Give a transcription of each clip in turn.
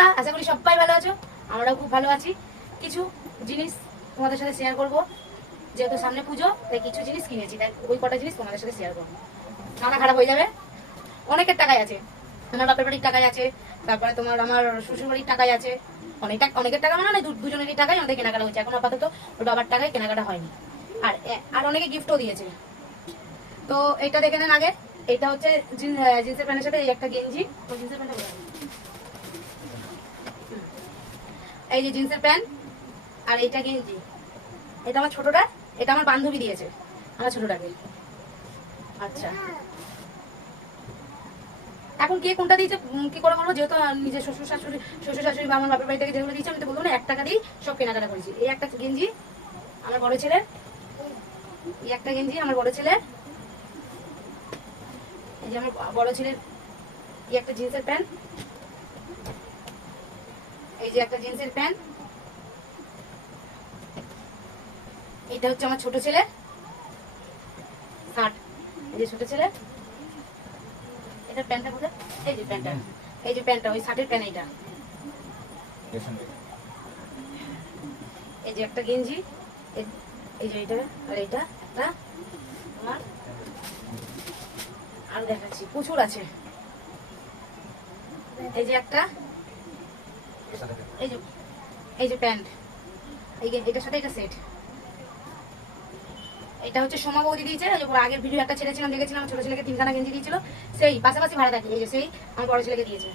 বন্ধুরা, আশা করি সবাই ভালো আছো। আমরাও খুব ভালো আছি। কিছু জিনিস তোমাদের সাথে শেয়ার করব। যেহেতু সামনে পুজো, তাই কিছু জিনিস কিনেছি। তাই ওই কটা জিনিস তোমাদের সাথে শেয়ার করব। মাথা খারাপ হয়ে যাবে। অনেকের টাকায় আছে। আমার বাপের বাড়ির টাকায় আছে। তারপরে তোমার আমার শ্বশুর বাড়ির টাকায় আছে। অনেক টাকা অনেকের টাকা মানে দুজনেরই টাকায় আমাদের কেনাকাটা হয়েছে এখন আপাতত ওর বাবার টাকায় কেনাকাটা হয়নি। আর আর অনেকে গিফটও দিয়েছে। তো এটা দেখে নেন আগে। এটা হচ্ছে জিন্সের প্যান্টের সাথে এই একটা গেঞ্জি। জিন্সের প্যান্টটা কোথায়? হুম। এই যে জিন্সের প্যান্ট আর এইটা গেঞ্জি এটা আমার ছোটটা, এটা আমার বান্ধবী দিয়েছে, আমার ছোটটাকে। আচ্ছা। এখন কে কোনটা দিয়েছে কি করে বলব? যেহেতু নিজের শ্বশুর শাশুড়ি শ্বশুর শাশুড়ি বা আমার বাপের বাড়ি থেকে যেগুলো দিয়েছে, আমি তো বলব না, এক টাকা দিই সব কেনাকাটা করেছি। এই একটা গেঞ্জি আমার বড় ছেলে এই একটা গেঞ্জি আমার বড় ছেলে এই যে আমার বড় ছেলের, এই একটা জিন্সের প্যান্ট এই যে একটা জিন্সের প্যান্ট। এটা হচ্ছে আমার ছোট ছেলে শার্ট। এই যে ছোট ছেলে এটা প্যান্টটা কোথায়? এই যে প্যান্টটা। এই যে প্যান্টটা ওই শার্টের প্যান্ট এইটা। এই যে একটা গেঞ্জি। এই- যে এইটা আর এইটা একটা আমার। আর দেখাচ্ছি প্রচুর আছে। এই যে একটা এই যে এই যে প্যান্ট। এই এটার সাথে এটা সেট। এটা হচ্ছে সোমা বৌদি দিয়েছে আগের ভিডিও একটা ছেড়েছিলাম, দেখেছিলাম, ছোট ছেলেকে তিনখানা গেঞ্জি দিয়েছিল। সেই, পাশাপাশি ভাড়া থাকে এই যে সেই, আমার বড় ছেলেকে দিয়েছে।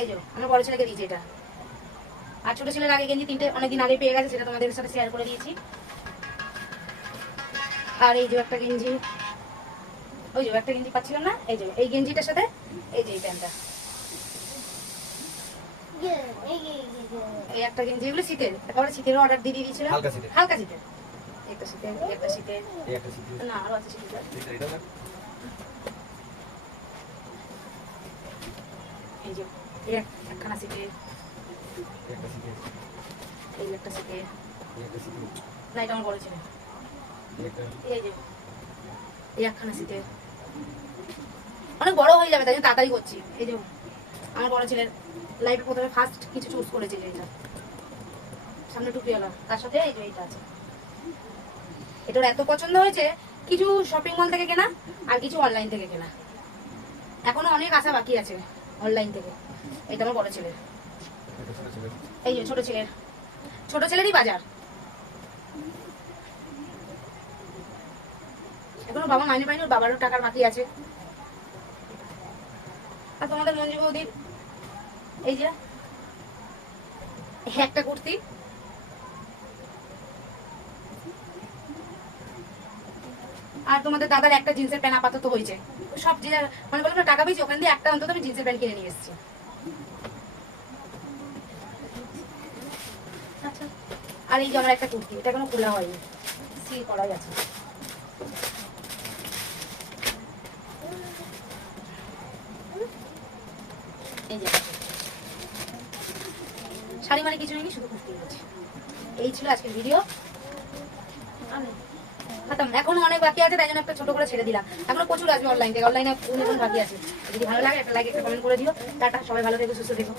এই যে, আমার বড় ছেলেকে দিয়েছে এটা। আর ছোট ছেলের আগে গেঞ্জি তিনটে অনেকদিন আগে পেয়ে গেছে, সেটা তোমাদের সাথে শেয়ার করে দিয়েছি। আর এই যে একটা গেঞ্জি, ওই যে একটা গেঞ্জি পাচ্ছিলাম না? এই যে, এই গেঞ্জিটার সাথে, এই যে এই প্যান্টটা। এই একটা গেঞ্জি এগুলো শীতের। একেবারে শীতের অর্ডার দিয়ে দিয়ে দিয়েছিলাম। হালকা শীতের। হালকা শীতের। একটা শীতের একটা শীতের। একটা না আরও আছে শীতের। এই যে এক- একখানা শীতের। এই একটা সিটি এই একটা শীতের। এই না এটা আমার বড় ছেলে এই এই যে এই একখানা শীতের। অনেক বড় হয়ে যাবে তাই জন্য তাড়াতাড়ি করছি। এই যে আমার বড় ছেলের লাইফে প্রথমে ফার্স্ট কিছু চুজ করেছে যে এটা। সামনে টুপিওয়ালা, তার সাথে এই যে এইটা আছে। এটার এত পছন্দ হয়েছে, কিছু শপিং মল থেকে কেনা আর কিছু অনলাইন থেকে কেনা। এখনও অনেক আশা বাকি আছে অনলাইন থেকে। এটা আমার বড় ছেলের। ছেলে এই যে ছোট ছেলের। ছোট ছেলেরই বাজার। এখনও বাবা মাইনে পাইনি ওর বাবারও টাকার বাকি আছে। আর তোমাদের মঞ্জু বৌদির এই যে। একটা কুর্তি। আর তোমাদের দাদার একটা জিন্সের প্যান্ট আপাতত হয়েছে। সব যে মানে বললাম টাকা পেয়েছি, ওখান দিয়ে একটা অন্তত আমি জিন্সের প্যান্ট কিনে নিয়ে এসেছি। আচ্ছা। আর এই যে আমার একটা কুর্তি, এটা এখনও খোলা হয়নি। সিল করাই আছে। এই যে। শাড়ি মানে কিছু নেই, শুধু কুর্তি আছে এই ছিল আজকের ভিডিও এখনও অনেক বাকি আছে, তাই জন্য একটা ছোট করে ছেড়ে দিলাম। এখনও প্রচুর আসবে অনলাইন থেকে। অনলাইনে বাকি আছে। যদি ভালো লাগে একটা লাইক একটা কমেন্ট করে দিও। টাটা, সবাই ভালো থেকো, সুস্থ থেকো।